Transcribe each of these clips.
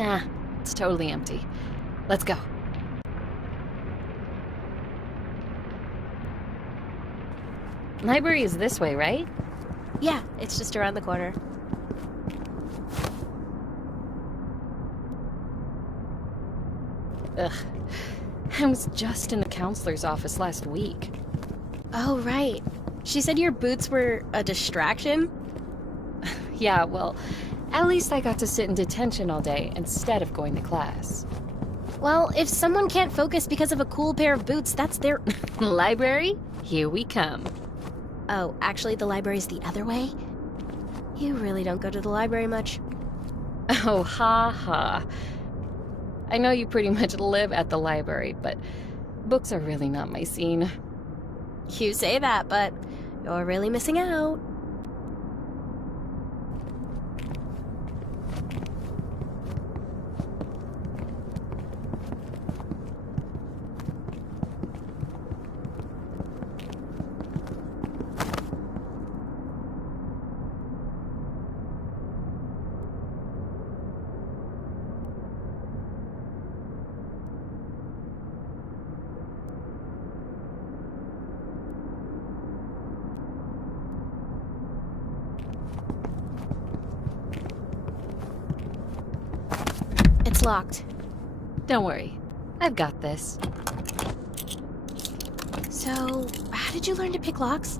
Nah, it's totally empty. Let's go. Library is this way, right? Yeah, it's just around the corner. Ugh. I was just in the counselor's office last week. Oh, right. She said your boots were a distraction? Yeah, well, at least I got to sit in detention all day instead of going to class. Well, if someone can't focus because of a cool pair of boots, that's their... Library? Here we come. Oh, actually, the library's the other way? You really don't go to the library much. Oh, ha ha. I know you pretty much live at the library, but books are really not my scene. You say that, but you're really missing out. It's locked. Don't worry, I've got this. So, how did you learn to pick locks?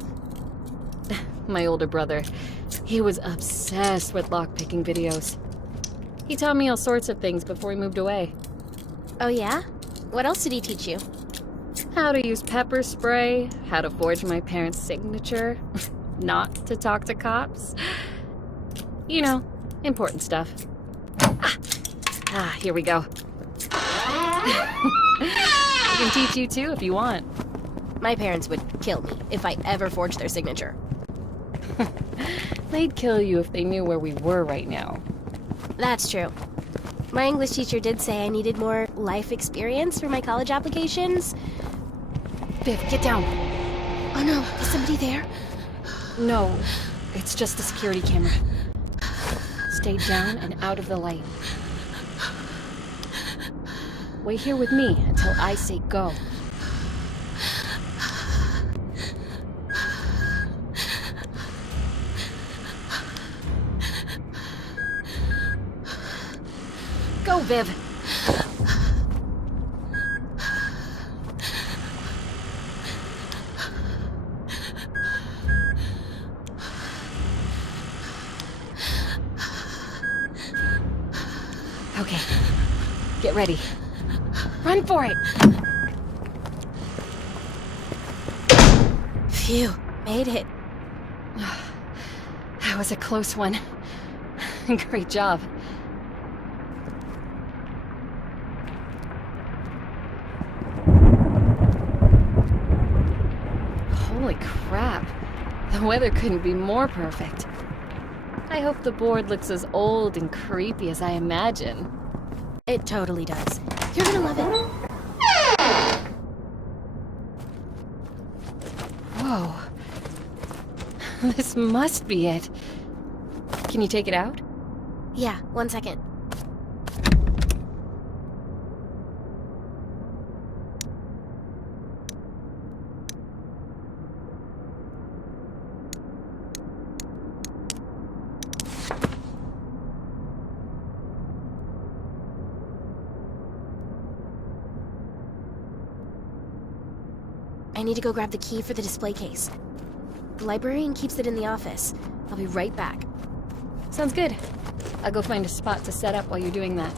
My older brother, he was obsessed with lockpicking videos. He taught me all sorts of things before he moved away. Oh yeah? What else did he teach you? How to use pepper spray, how to forge my parents' signature, not to talk to cops. You know, important stuff. Here we go. I can teach you too if you want. My parents would kill me if I ever forged their signature. They'd kill you if they knew where we were right now. That's true. My English teacher did say I needed more life experience for my college applications. Viv, get down. Oh no, is somebody there? No, it's just the security camera. Stay down and out of the light. Wait here with me until I say go. Go, Viv. Okay, get ready. Run for it! Phew, made it. That was a close one. Great job. Holy crap. The weather couldn't be more perfect. I hope the board looks as old and creepy as I imagine. It totally does. You're gonna love it. Whoa. This must be it. Can you take it out? Yeah, 1 second. I need to go grab the key for the display case. The librarian keeps it in the office. I'll be right back. Sounds good. I'll go find a spot to set up while you're doing that.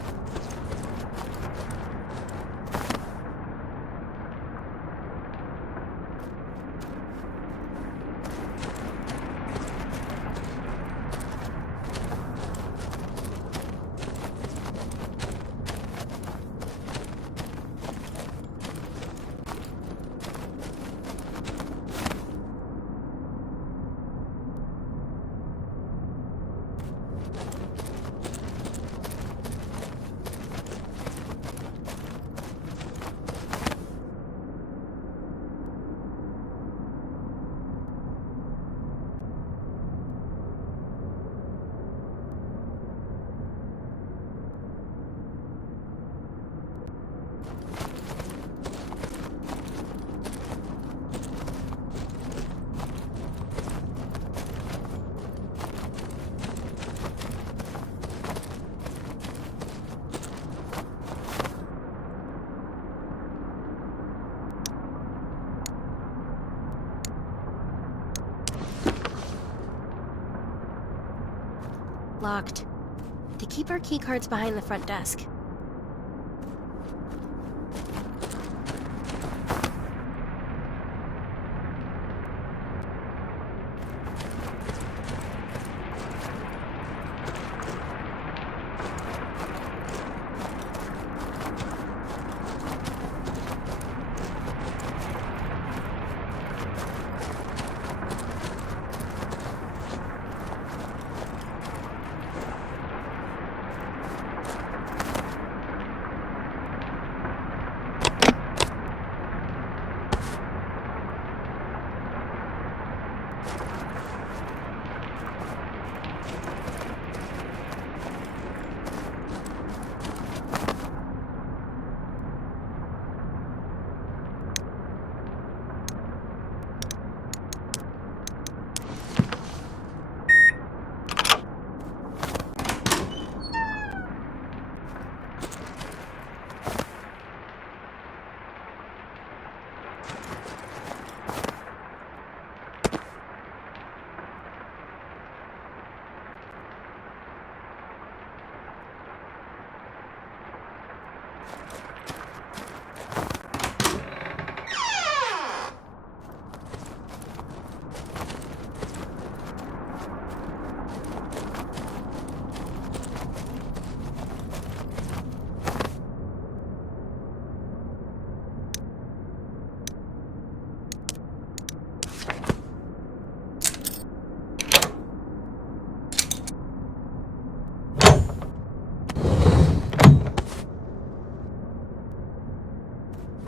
Locked. They keep our keycards behind the front desk.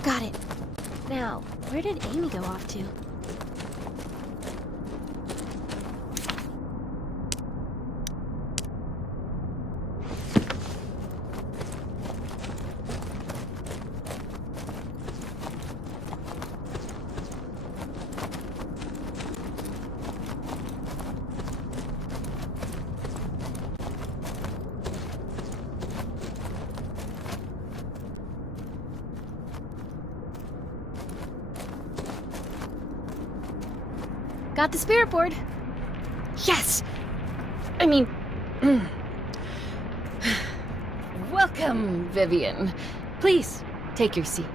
Got it. Now, where did Amy go off to? Got the spirit board. Yes! I mean... Welcome, Vivian. Please, take your seat,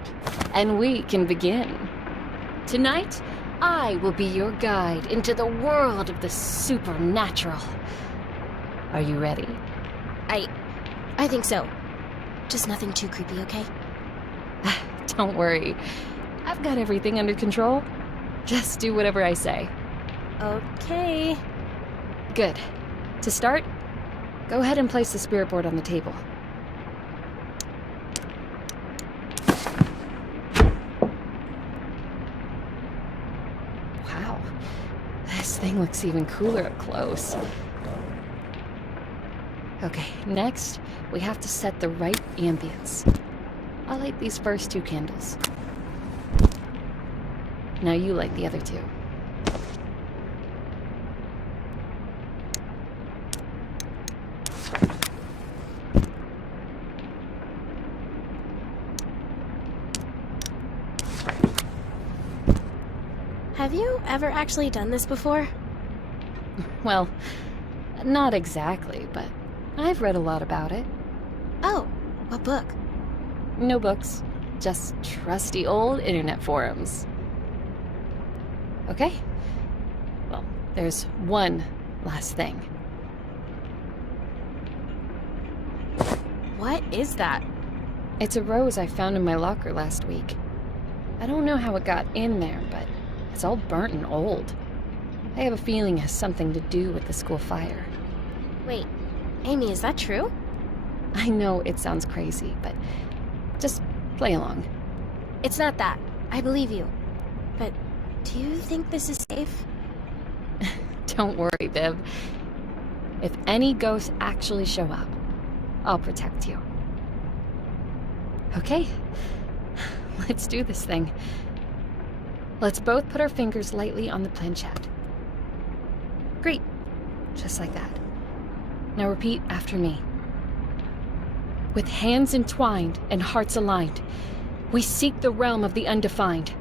and we can begin. Tonight, I will be your guide into the world of the supernatural. Are you ready? I think so. Just nothing too creepy, okay? Don't worry. I've got everything under control. Just do whatever I say. Okay. Good. To start, go ahead and place the spirit board on the table. Wow. This thing looks even cooler up close. Okay, next, we have to set the right ambience. I'll light these first 2 candles. Now you light the other 2. Have you ever actually done this before? Well, not exactly, but I've read a lot about it. Oh, what book? No books, just trusty old internet forums. Okay? Well, there's one last thing. What is that? It's a rose I found in my locker last week. I don't know how it got in there, but it's all burnt and old. I have a feeling it has something to do with the school fire. Wait, Amy, is that true? I know it sounds crazy, but just play along. It's not that. I believe you. But do you think this is safe? Don't worry, Viv. If any ghosts actually show up, I'll protect you. Okay, let's do this thing. Let's both put our fingers lightly on the planchette. Great, just like that. Now repeat after me. With hands entwined and hearts aligned, we seek the realm of the undefined.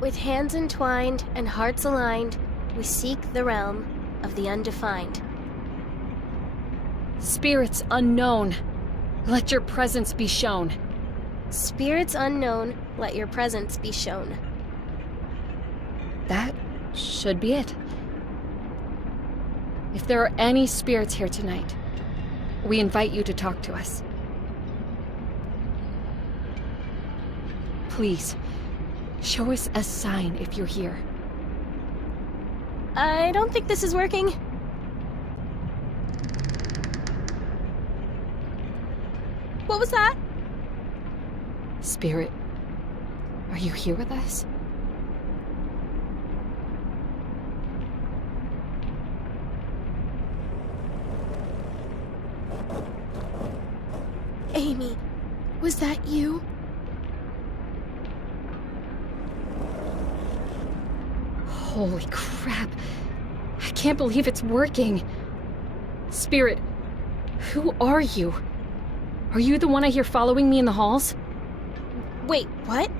With hands entwined and hearts aligned, we seek the realm of the undefined. Spirits unknown, let your presence be shown. Spirits unknown, let your presence be shown. That should be it. If there are any spirits here tonight, we invite you to talk to us. Please, show us a sign if you're here. I don't think this is working. What was that? Spirit, are you here with us? Amy, was that you? Holy crap. I can't believe it's working. Spirit, who are you? Are you the one I hear following me in the halls? Wait, what?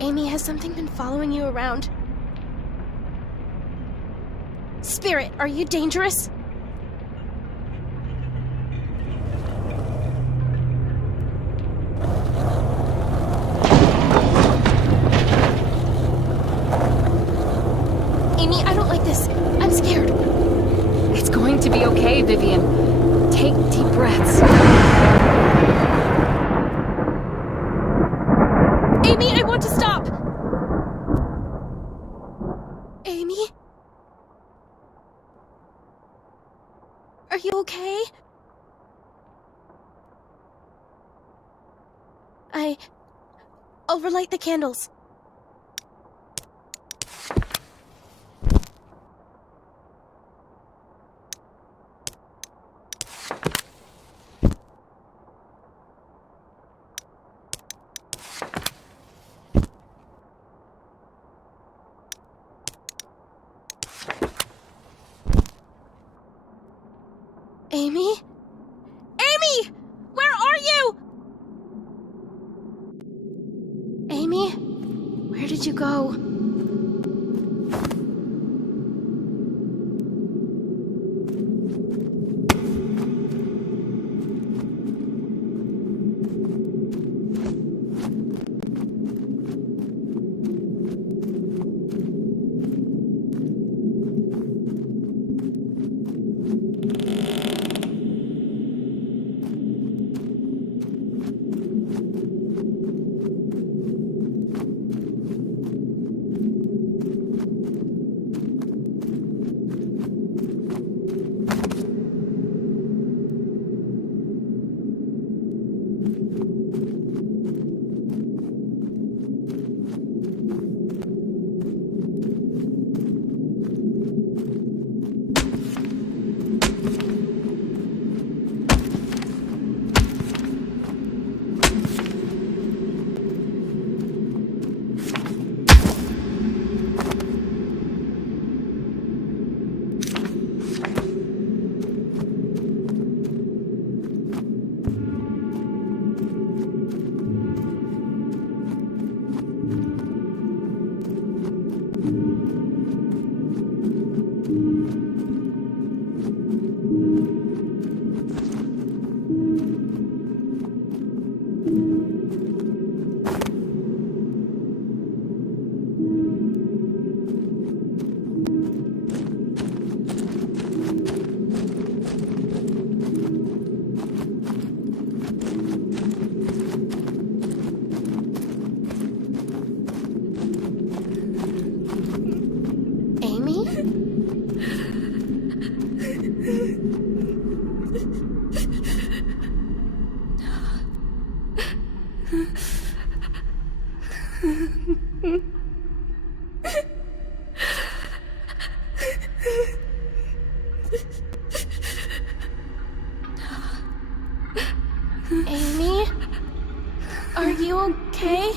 Amy, has something been following you around? Spirit, are you dangerous? Amy, I don't like this. I'm scared. It's going to be okay, Vivian. Take deep breaths. Amy, I want to stop! Amy? Are you okay? I'll relight the candles. Amy? Amy! Where are you? Amy? Where did you go? Amy? Amy? Are you okay?